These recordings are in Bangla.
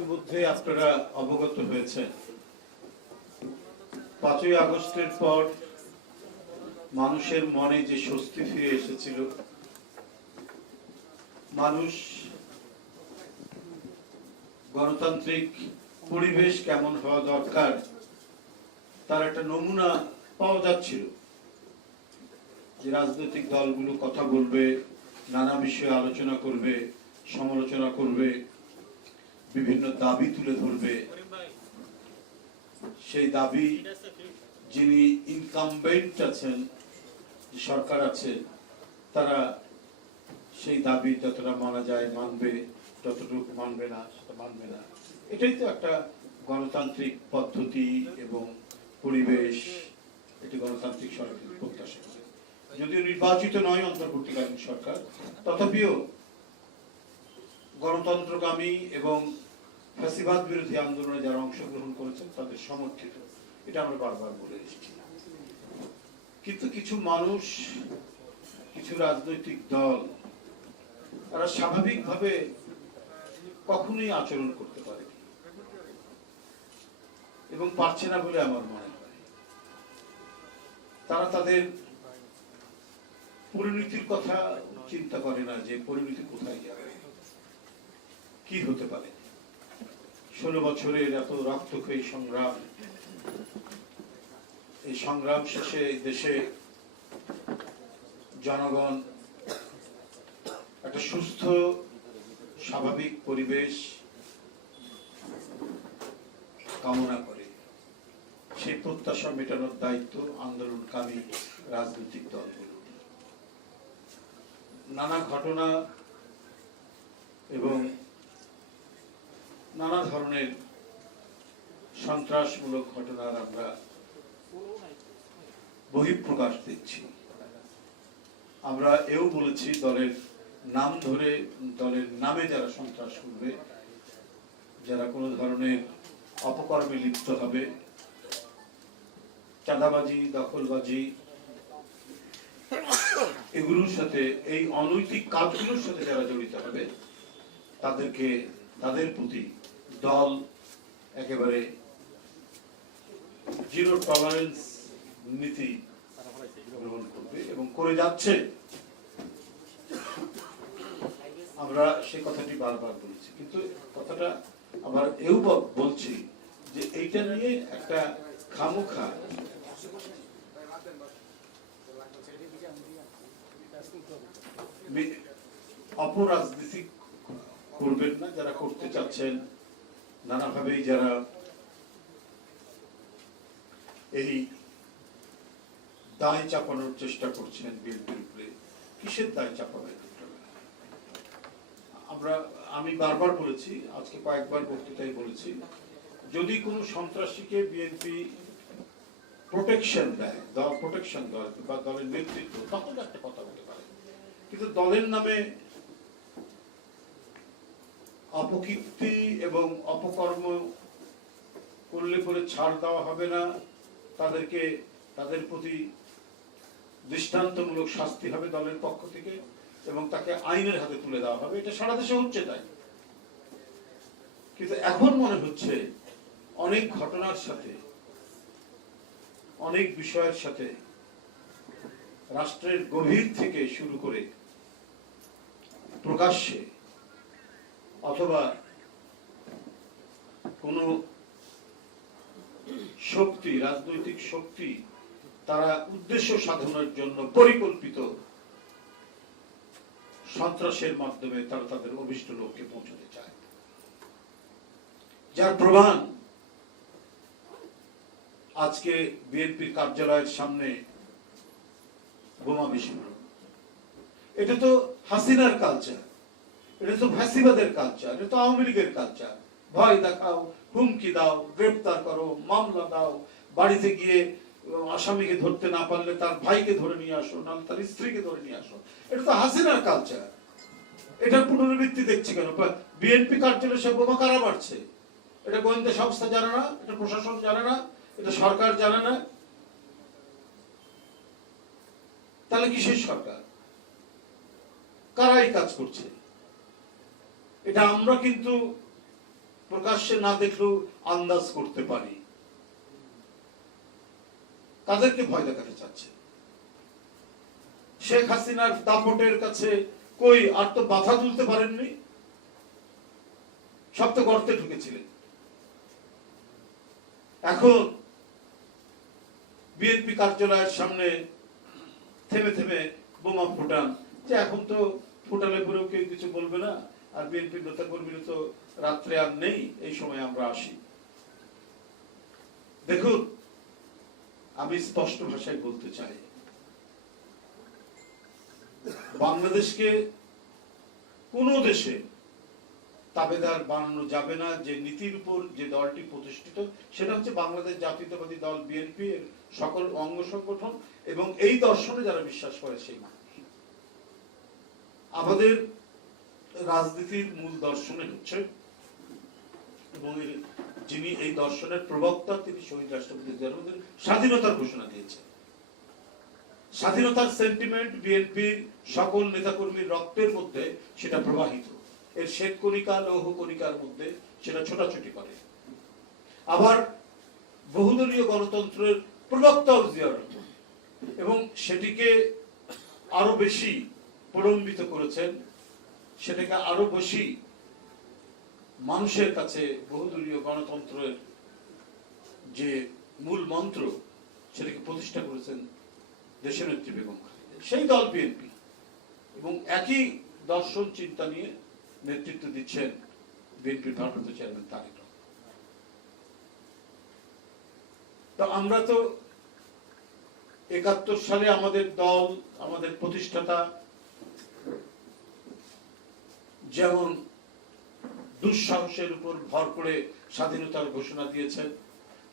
ইতিমধ্যে আপনারা অবগত হয়েছেন 5ই আগস্টের পর মানুষের মনে যে স্বস্তি ফিরে এসেছিল, মানুষ গণতান্ত্রিক পরিবেশ কেমন হওয়া দরকার তার একটা নমুনা পাওয়া যাচ্ছিল। যে রাজনৈতিক দলগুলো কথা বলবে, নানা বিষয়ে আলোচনা করবে, সমালোচনা করবে, বিভিন্ন দাবি তুলে ধরবে। সেই দাবি যিনি ইনকামবেন্ট আছেন, সরকার আছে, তারা সেই দাবি যতটা মানা যায় মানবে, যতটুকু মানবে না সেটা মানবে না। এটাই তো একটা গণতান্ত্রিক পদ্ধতি এবং পরিবেশ, এটি গণতান্ত্রিক সরকারের প্রত্যাশা। যদিও নির্বাচিত নয় অন্তর্বর্তীকালীন সরকার, তথাপিও গণতন্ত্রগামী এবং ফ্যাসিবাদ বিরোধী আন্দোলনে যারা অংশগ্রহণ করেছেন তাদের সমর্থিত, এটা আমরা বারবার বলে এসেছি। কিন্তু কিছু মানুষ, কিছু রাজনৈতিক দল, তারা স্বাভাবিকভাবে কখনোই আচরণ করতে পারে এবং পারছে না বলে আমার মনে হয়। তারা তাদের পরিণতির কথা চিন্তা করে না, যে পরিণতি কোথায় যাবে, কি হতে পারে। 16 বছরের এত রক্তক্ষয়ী সংগ্রাম, এই সংগ্রাম শেষে দেশে জনগণ একটা সুস্থ স্বাভাবিক পরিবেশ কামনা করে। সেই প্রত্যাশা মেটানোর দায়িত্ব আন্দোলনকারী রাজনৈতিক দলগুলো। নানা ঘটনা এবং নানা ধরনের সন্ত্রাসমূলক ঘটনার আমরা বহিঃপ্রকাশ দেখছি। আমরা এও বলেছি, দলের নাম ধরে, দলের নামে যারা সন্ত্রাস করবে, যারা কোনো ধরনের অপকর্মে লিপ্ত হবে, চাঁদাবাজি, দখলবাজি, এগুলোর সাথে, এই অনৈতিক কাজগুলোর সাথে যারা জড়িত হবে, তাদের প্রতি দল একেবারে জিরো টলারেন্স নীতি গ্রহণ করবে এবং করে যাচ্ছে। আমরা সে কথাটি বারবার বলেছি, কিন্তু কথাটা আবার এও বলছি যে এইটা নিয়ে একটা খামোখা অপরাজনীতি করবেন না। যারা করতে চাচ্ছেন, নানাভাবেই যারা এই দায় চাপানোর চেষ্টা করছেন বিএনপির উপরে, কিসের দায় চাপাবে? আমি বারবার বলেছি, আজকে কয়েকবার বক্তৃতায় বলেছি, যদি কোনো সন্ত্রাসীকে বিএনপি প্রোটেকশন দেয়, প্রোটেকশন দেয় বা দলের নেতৃত্ব, তখন একটা কথা বলতে পারে। কিন্তু দলের নামে অপকীর্তি এবং অপকর্ম করলে পরে ছাড় দেওয়া হবে না, তাদের প্রতি দৃষ্টান্তমূলক শাস্তি হবে দলের পক্ষ থেকে এবং তাকে আইনের হাতে তুলে দেওয়া হবে। এটা সারা দেশে হচ্ছে তাই। কিন্তু এখন মনে হচ্ছে অনেক ঘটনার সাথে, অনেক বিষয়ের সাথে, রাষ্ট্রের গভীর থেকে শুরু করে প্রকাশ্যে অথবা কোন শক্তি, রাজনৈতিক শক্তি, তারা উদ্দেশ্য সাধনের জন্য পরিকল্পিত সন্ত্রাসের মাধ্যমে তারা তাদের অভিষ্ট লক্ষ্যে পৌঁছতে চায়। যার প্রমাণ আজকে বিএনপির কার্যালয়ের সামনে বোমা বিস্ফোরণ। এটা তো হাসিনার কালচার, এটা তো ফ্যাসিবাদের কালচার, এটা তো আওয়ামী লীগের কালচার। ভয় দেখাও, হুমকি দাও, গ্রেপ্তার করো, মামলা দাও, বাড়িতে গিয়ে আসামিকে ধরতে না পারলে তার ভাইকে ধরে নিয়ে আসো, নাহলে তার স্ত্রীকে ধরে নিয়ে আসো। এটা তো হাসিনার কালচার। এটার পুনরাবৃত্তি দেখছি কেন? বিএনপি কার্যালয়ে সে বোমা কারা মারছে? এটা গোয়েন্দা সংস্থা জানে না, এটা প্রশাসন জানে না, এটা সরকার জানে না। তাহলে কিসের সরকার? কারা এই কাজ করছে? এটা আমরা কিন্তু প্রকাশ্যে না দেখলেও আন্দাজ করতে পারি তাদেরকে ভয় দেখাতে চাচ্ছে। শেখ হাসিনার দাপটের কাছে কই আর তো বাধা তুলতে পারেননি, সব তো গর্তে ঢুকেছিলেন। এখন বিএনপি কার্যালয়ের সামনে থেমে থেমে বোমা ফুটান, যে এখন তো ফুটালে পরেও কেউ কিছু বলবে না, আর বিএনপির নেতা কর্মীরা তো রাত্রে আর নেই, এই সময় আমরা আসি। দেখুন, আমি স্পষ্ট ভাষায় বলতে চাই, বাংলাদেশকে কোন দেশে তাবেদার বানানো যাবে না। যে নীতির উপর যে দলটি প্রতিষ্ঠিত সেটা হচ্ছে বাংলাদেশ জাতীয়তাবাদী দল বিএনপি এর সকল অঙ্গ সংগঠন এবং এই দর্শনে যারা বিশ্বাস করে সেই মানুষ। আমাদের রাজনীতির মূল দর্শনে হচ্ছে, এবং যিনি এই দর্শনের প্রবক্তা তিনি শহীদ রাষ্ট্রপতি জিয়া রহমান স্বাধীনতার ঘোষণা দিয়েছেন। স্বাধীনতার সেন্টিমেন্ট বিএনপির সকল নেতাকর্মীর রক্তের মধ্যে সেটা প্রবাহিত, এর শ্বেত কণিকা লৌহ কণিকার মধ্যে সেটা ছোটাছুটি করে। আবার বহুদলীয় গণতন্ত্রের প্রবক্তাও জিয়া রহমান, এবং সেটিকে আরো বেশি প্রলম্বিত করেছেন, সেটাকে আরো বেশি মানুষের কাছে বহুদলীয় গণতন্ত্রের যে মূল মন্ত্র সেটাকে প্রতিষ্ঠা করেছেন দেশের নেত্রী বেগম খালেদা, সেই দল বিএনপি, এবং একই দর্শন চিন্তা নিয়ে নেতৃত্ব দিচ্ছেন বিএনপির ভারপ্রাপ্ত চেয়ারম্যান তারেক রহমান। তো আমরা তো ৭১ সালে আমাদের দল, আমাদের প্রতিষ্ঠাতা যেমন দুঃসাহসের উপর ভর করে স্বাধীনতার ঘোষণা দিয়েছেন,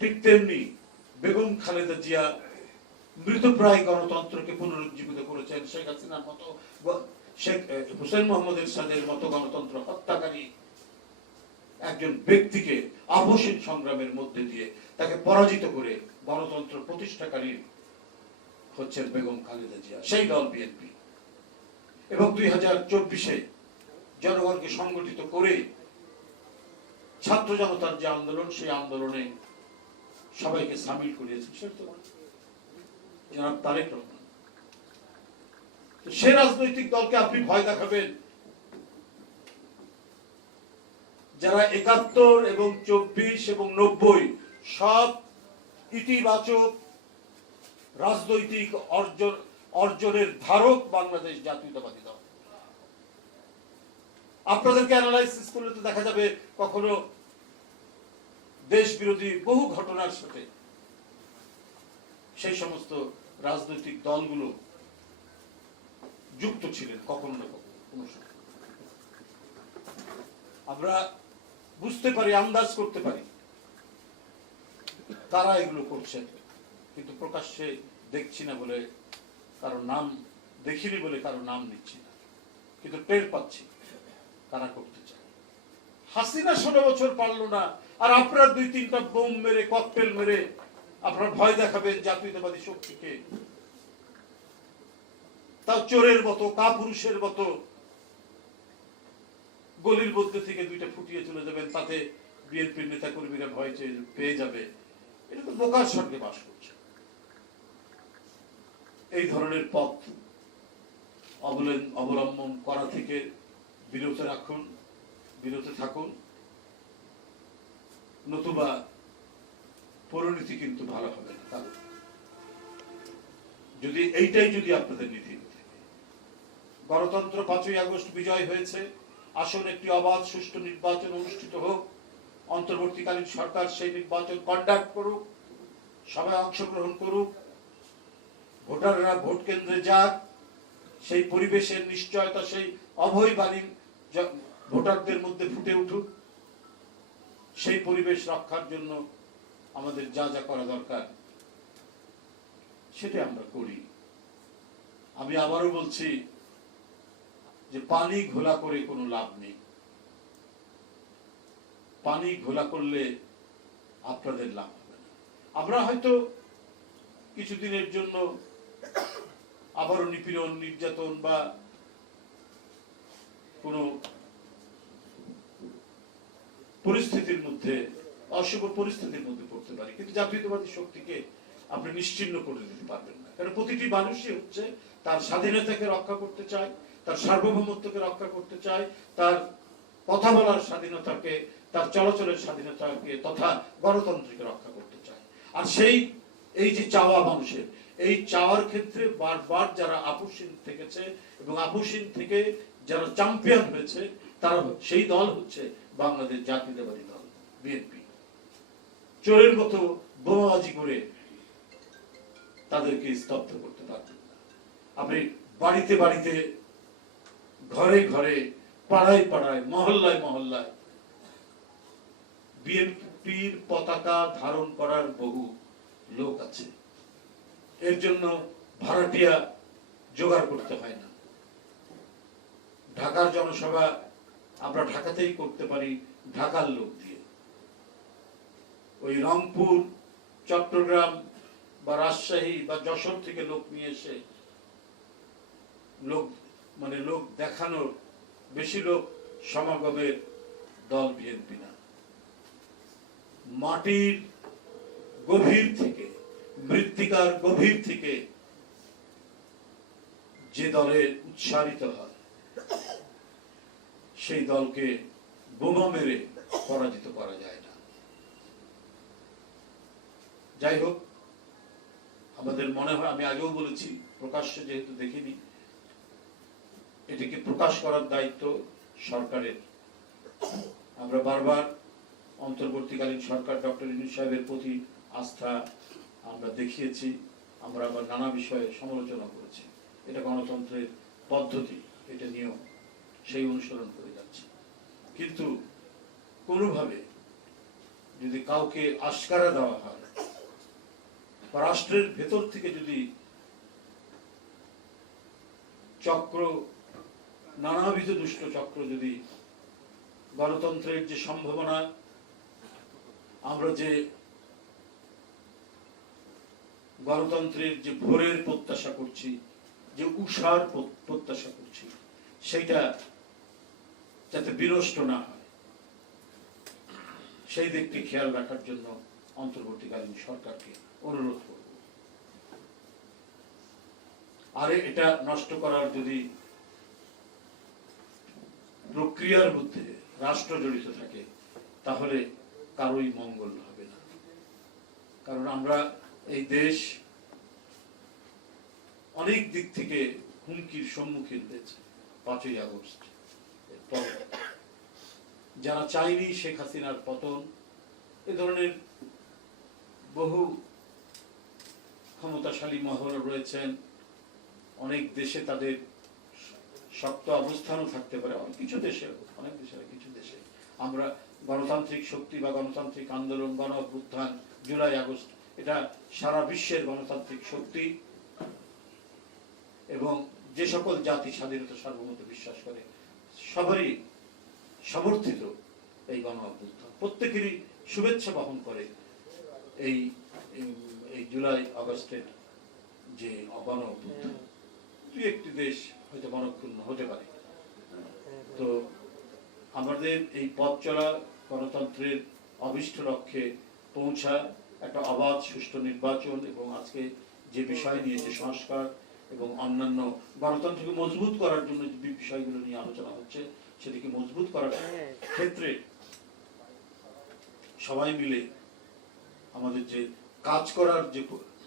ঠিক তেমনি বেগম খালেদা জিয়া মৃতপ্রায় গণতন্ত্রকে পুনরুজ্জীবিত করেছেন। শেখ হাসিনার মতো, শেখ হুসেন মোহাম্মদ এরশাদের মতো গণতন্ত্র হত্যাকারী একজন ব্যক্তিকে আপসীন সংগ্রামের মধ্যে দিয়ে তাকে পরাজিত করে গণতন্ত্র প্রতিষ্ঠাকারী হচ্ছেন বেগম খালেদা জিয়া, সেই দল বিএনপি। এবং 2024-এ জনগণকে সংগঠিত করে ছাত্র জনতার যে আন্দোলন, সেই আন্দোলনে সবাইকে সামিল করিয়েছে জনাব তারেক রহমান। সে রাজনৈতিক দলকে আপনি ভয় দেখাবেন যারা ৭১ এবং ২৪ এবং ৯০ সব ইতিবাচক রাজনৈতিক অর্জনের ধারক বাংলাদেশ জাতীয়তাবাদী দল। আপনাদেরকে অ্যানালাইসিস করলে তো দেখা যাবে কখনো দেশ বিরোধী বহু ঘটনার সাথে সেই সমস্ত রাজনৈতিক দলগুলো যুক্ত ছিলেন কখনো না কখনো। আমরা বুঝতে পারি, আন্দাজ করতে পারি তারা এগুলো করছেন, কিন্তু প্রকাশ্যে দেখছি না বলে কারো নাম, দেখিনি বলে কারো নাম নিচ্ছি না, কিন্তু টের পাচ্ছি তারা করতে চায়। হাসিনা ১৬ বছর পারলো না, আর আপনার ২-৩টা বোম মেরে, ককটেল মেরে আপনার ভয় দেখাবেন জাতীয়তাবাদী শক্তিকে। তাও চোরের মতো, কাপুরুষের মতো গলির মধ্যে থেকে ২টা ফুটিয়ে চলে যাবেন, তাতে বিএনপির নেতা কর্মীরা ভয় পেয়ে যাবে। এটা তো বোকার সঙ্গে বাস করছে। এই ধরনের পথ অবলম্বন করা থেকে বিরত থাকুন, নতুবা পরিণতি কিন্তু ভালো হবে না। কারণ যদি এইটাই যদি আপনাদের নীতি থাকে, গণতন্ত্র ৫ই আগস্ট বিজয় হয়েছে, আসুন একটি অবাধ সুষ্ঠু নির্বাচন অনুষ্ঠিত হোক, অন্তর্বর্তীকালীন সরকার সেই নির্বাচন কন্ডাক্ট করুক, সবাই অংশগ্রহণ করুক, ভোটাররা ভোট কেন্দ্রে যাক, সেই পরিবেশের নিশ্চয়তা, সেই অভয় বাণী ভোটারদের মধ্যে ফুটে উঠুক। সেই পরিবেশ রক্ষার জন্য আমাদের যা যা করা দরকার সেটা আমরা করি। আমি আবারও বলছি যে পানি ঘোলা করে কোনো লাভ নেই। পানি ঘোলা করলে আপনাদের লাভ হবে না। আমরা হয়তো কিছুদিনের জন্য আবারও নিপীড়ন, নির্যাতন বা কোনো পরিস্থিতির মধ্যে, অশুভ পরিস্থিতির মধ্যে পড়তে পারি, কিন্তু জাতীয়তাবাদী শক্তিকে আপনি নিশ্চিহ্ন করে দিতে পারবেন না। কারণ প্রতিটি মানুষই হচ্ছে তার স্বাধীনতাকে রক্ষা করতে চায়, তার সার্বভৌমত্বকে রক্ষা করতে চায়, তার কথা বলার স্বাধীনতাকে, তার চলাচলের স্বাধীনতাকে তথা গণতন্ত্রকে রক্ষা করতে চায়। আর এই যে চাওয়া মানুষের, এই চাওয়ার ক্ষেত্রে বারবার যারা আপোষহীন থেকেছে এবং আপোষহীন থেকে যারা চ্যাম্পিয়ন হয়েছে, তারা সেই দল হচ্ছে বাংলাদেশ জাতীয়তাবাদী দল বিএনপি। চোরের মতো বোমাবাজি করে তাদেরকে স্তব্ধ করতে পারবেন না। আপনি বাড়িতে বাড়িতে, ঘরে ঘরে, পাড়ায় পাড়ায়, মহল্লায় মহল্লায় বিএনপির পতাকা ধারণ করার বহু লোক আছে। এর জন্য ভাড়াটিয়া জোগাড় করতে হয় না। ঢাকার জনসভা আমরা ঢাকাতেই করতে পারি ঢাকার লোক দিয়ে। ওই রংপুর, চট্টগ্রাম বা রাজশাহী বা যশোর থেকে লোক নিয়ে এসে লোক দেখানোর, বেশি লোক সমাগমের দল বিএনপি না। মাটির গভীর থেকে, মৃত্তিকার গভীর থেকে যে দলের উৎসারিত হয়, সেই দলকে বোমা মেরে পরাজিত করা যায় না। যাই হোক, আমাদের মনে হয়, আমি আগেও বলেছি, প্রকাশ্যে যেহেতু দেখিনি, এটিকে প্রকাশ করার দায়িত্ব সরকারের। আমরা বারবার অন্তর্বর্তীকালীন সরকার ডক্টর ইউনূস সাহেবের প্রতি আস্থা আমরা দেখিয়েছি, আমরা আবার নানা বিষয়ে সমালোচনা করেছি। এটা গণতন্ত্রের পদ্ধতি, এটা নিয়ম, সেই অনুসরণ করে যাচ্ছে। কিন্তু কোনোভাবে যদি কাউকে আশকারা দেওয়া হয়, বা রাষ্ট্রের ভেতর থেকে যদি চক্র, নানাবিধ দুষ্ট চক্র যদি গণতন্ত্রের যে সম্ভাবনা, আমরা যে গণতন্ত্রের যে ভোরের প্রত্যাশা করছি, যে উষার প্রত্যাশা করছি, সেটা যাতে বিনষ্ট না হয়, সেই দিকটি খেয়াল রাখার জন্য অন্তর্বর্তীকালীন সরকারকে অনুরোধ করব। আর এটা নষ্ট করার যদি প্রক্রিয়ার মধ্যে রাষ্ট্র জড়িত থাকে, তাহলে কারোই মঙ্গল হবে না। কারণ আমরা, এই দেশ অনেক দিক থেকে হুমকির সম্মুখীন হয়েছে 5ই আগস্ট। যারা চাইনি শেখ হাসিনার পতন, এ ধরনের বহু ক্ষমতাশালী মহল রয়েছেন। অনেক দেশে তাদের শক্ত অবস্থানও থাকতে পারে, কিছু দেশে, অনেক দেশে, কিছু দেশে আমরা গণতান্ত্রিক শক্তি বা গণতান্ত্রিক আন্দোলন, গণ অভ্যুত্থান, জুলাই আগস্ট, এটা সারা বিশ্বের গণতান্ত্রিক শক্তি এবং যে সকল জাতি স্বাধীনতা, সার্বভৌমত্ব বিশ্বাস করে, সবারই সমর্থিত এই গণ অভ্যুত্থান, প্রত্যেকেরই শুভেচ্ছা বহন করে এই জুলাই আগস্টের যে গণ অভ্যুত্থান। দুই একটি দেশ হয়তো মনক্ষুণ্ণ হতে পারে। তো আমাদের এই পথ চলা গণতন্ত্রের অভিষ্ট লক্ষ্যে পৌঁছা, একটা অবাধ সুষ্ঠু নির্বাচন এবং আজকে যে বিষয় নিয়ে, যে সংস্কার এবং অন্যান্য গণতন্ত্রকে মজবুত করার জন্য যে বিষয়গুলো নিয়ে আলোচনা হচ্ছে, সেটিকে মজবুত করার ক্ষেত্রে সবাই মিলে আমাদের যে কাজ করার যে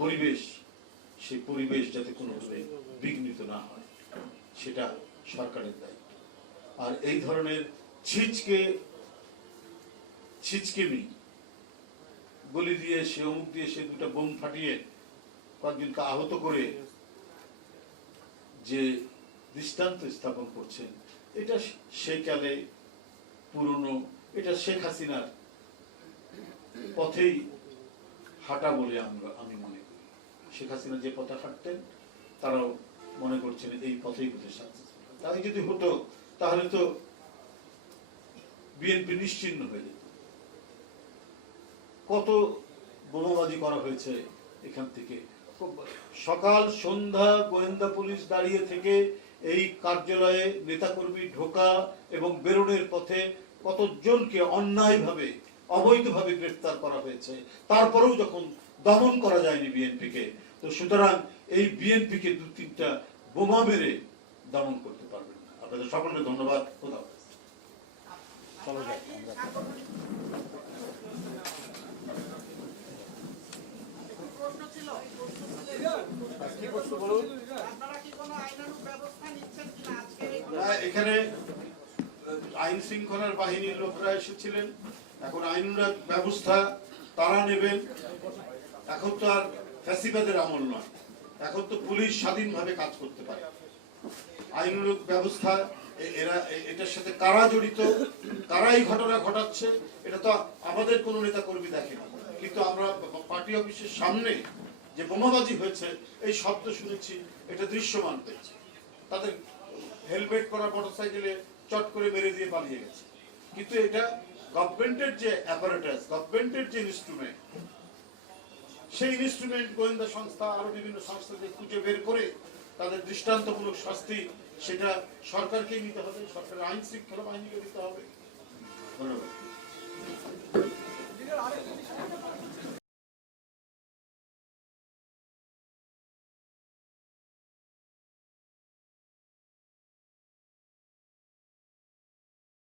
পরিবেশ, সেই পরিবেশ যাতে কোনোভাবে বিঘ্নিত না হয়, সেটা সরকারের দায়িত্ব। আর এই ধরনের ছিচকেমি, গুলি দিয়ে, সে অমুক দিয়ে, সে দুটা বোম ফাটিয়ে কয়েকজনকে আহত করে যে দৃষ্টান্ত স্থাপন করছেন, এটা সেকালে পুরনো, এটা শেখ হাসিনার পথেই হাঁটা বলে আমি মনে করি। শেখ হাসিনা যে পথে হাঁটতেন, তারাও মনে করছেন এই পথেই বোধহয় সাকসেসফুল। তাই যদি হতো, তাহলে তো বিএনপি নিশ্চিহ্ন হয়ে যেত। কত বোমাবাজি করা হয়েছে এখান থেকে, সকাল সন্ধ্যা গোয়েন্দা পুলিশ দাঁড়িয়ে থেকে এই কার্যালয়ে নেতাকর্মী ঢোকা এবং বেরোনের পথে কতজনকে অন্যায়ভাবে অবৈধভাবে গ্রেফতার করা হয়েছে, তারপরেও যখন দমন করা যায়নি বিএনপিকে, তো সুতরাং এই বিএনপিকে 2-3টা বোমা মেরে দমন করতে পারবেন না। আপনাদের সকলকে ধন্যবাদ। খোদা হাফেজ। চলো যাই এখানে আইন শৃঙ্খলার বাহিনীর লোকরা এসেছিলেন, এখন আইন ব্যবস্থা তারা নেবেন। এখন তো আর ফ্যাসিবাদের আমল নয়, এখন তো পুলিশ স্বাধীনভাবে কাজ করতে পারে। আইনগত ব্যবস্থা এরা এটার সাথে কারা জড়িত, কারা এই ঘটনা ঘটাচ্ছে, এটা তো আমাদের কোনো নেতা কর্মী দেখে না, কিন্তু আমরা পার্টি অফিসের সামনে যে বোমাবাজি হয়েছে এই শব্দ শুনেছি, এটা দৃশ্যমান হয়েছে। তাদের হেলমেট করা মোটরসাইকেলে চট করে মেরে দিয়ে পালিয়ে গেছে, কিন্তু এটা গভর্নমেন্টের যে অ্যাপারেটাস, গভর্নমেন্টের যে ইনস্ট্রুমেন্ট, সেই ইনস্ট্রুমেন্ট গোয়েন্দা সংস্থা আরো বিভিন্ন সংস্থাকে খুঁজে বের করে তাদের দৃষ্টান্তমূলক শাস্তি সেটা সরকারকে নিতে হবে, সরকারের আইন শৃঙ্খলা বাহিনীকে দিতে হবে।